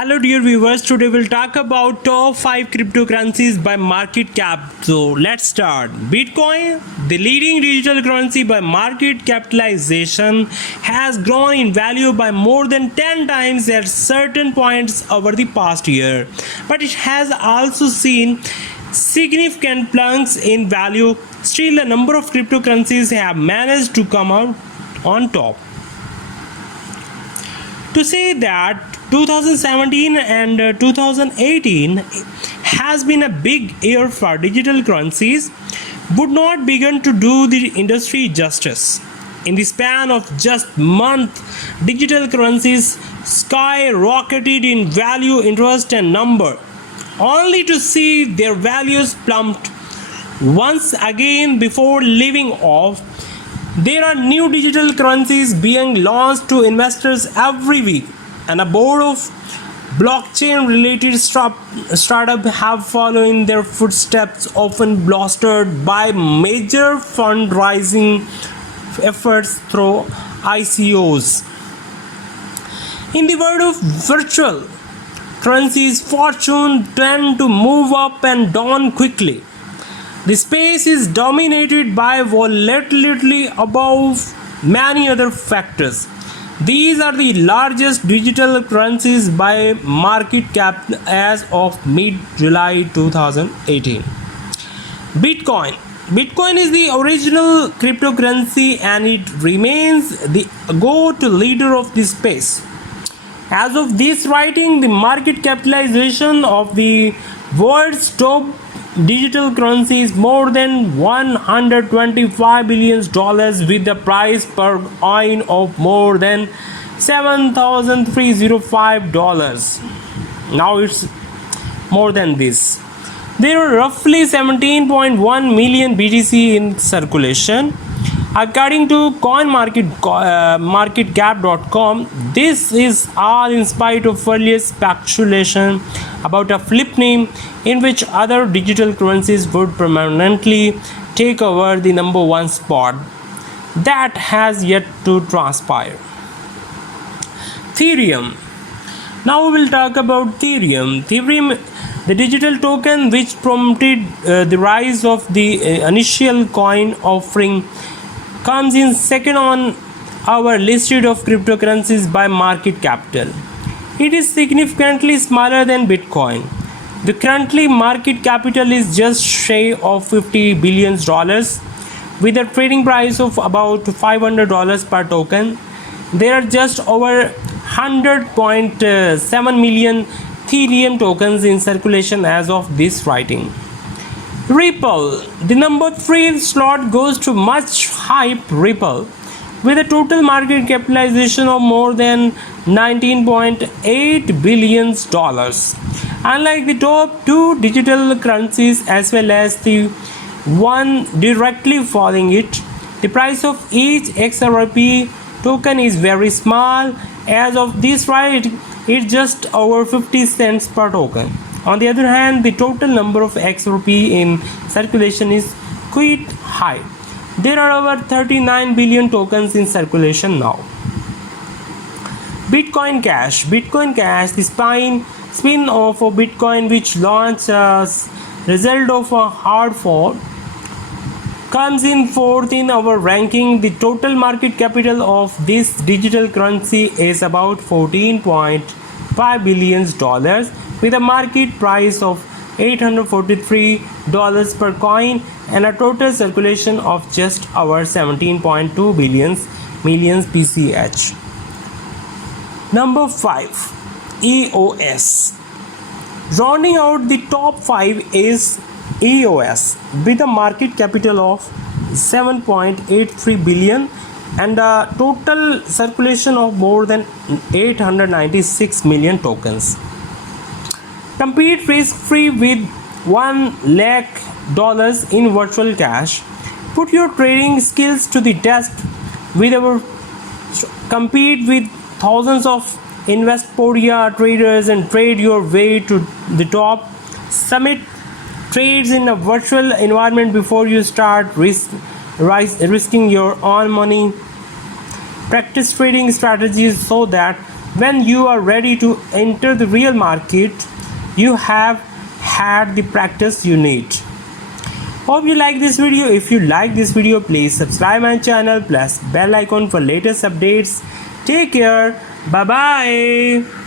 Hello dear viewers, today we'll talk about top 5 cryptocurrencies by market cap. So let's start. Bitcoin, the leading digital currency by market capitalization, has grown in value by more than 10 times at certain points over the past year. But it has also seen significant plunges in value. Still, a number of cryptocurrencies have managed to come out on top. To say that 2017 and 2018 has been a big year for digital currencies would not begin to do the industry justice. In the span of just month, digital currencies skyrocketed in value, interest and number, only to see their values plummet once again before leaving off. There are new digital currencies being launched to investors every week, and a board of blockchain-related startups have followed in their footsteps, often bolstered by major fundraising efforts through ICOs. In the world of virtual currencies, fortune tend to move up and down quickly. The space is dominated by volatility above many other factors. These are the largest digital currencies by market cap as of mid-July 2018. Bitcoin. Bitcoin is the original cryptocurrency and it remains the go-to leader of this space. As of this writing, the market capitalization of the world's top digital currency is more than $125 billion with the price per coin of more than $7,305. Now it's more than this. There are roughly 17.1 million BTC in circulation. According to CoinMarketCap.com, this is all in spite of earlier speculation about a flip name in which other digital currencies would permanently take over the number one spot. That has yet to transpire. Ethereum. Now we will talk about Ethereum. Ethereum, the digital token which prompted the rise of the initial coin offering, comes in second on our list of cryptocurrencies by market capital. It is significantly smaller than Bitcoin. The currently market capital is just shy of $50 billion with a trading price of about $500 per token. There are just over 100.7 million Ethereum tokens in circulation as of this writing. Ripple, the number 3 slot goes to much hype Ripple with a total market capitalization of more than $19.8 billion. Unlike the top two digital currencies as well as the one directly following it, the price of each XRP token is very small. As of this writing, it's just over 50 cents per token. On the other hand, the total number of XRP in circulation is quite high. There are over 39 billion tokens in circulation now. Bitcoin Cash. Bitcoin Cash, the spin-off of Bitcoin which launched as result of a hard fork, comes in fourth in our ranking. The total market capital of this digital currency is about $14.5 billion with a market price of $843 per coin and a total circulation of just over 17.2 million PCH. Number 5, EOS. Rounding out the top 5 is EOS with a market capital of 7.83 billion and a total circulation of more than 896 million tokens. Compete risk-free with $1 lakh in virtual cash. Put your trading skills to the test with our compete with thousands of Investopedia traders and trade your way to the top. Submit trades in a virtual environment before you start risking your own money. Practice trading strategies so that when you are ready to enter the real market, you have had the practice you need. Hope you like this video. If you like this video, please subscribe my channel plus bell icon for latest updates. Take care. Bye bye.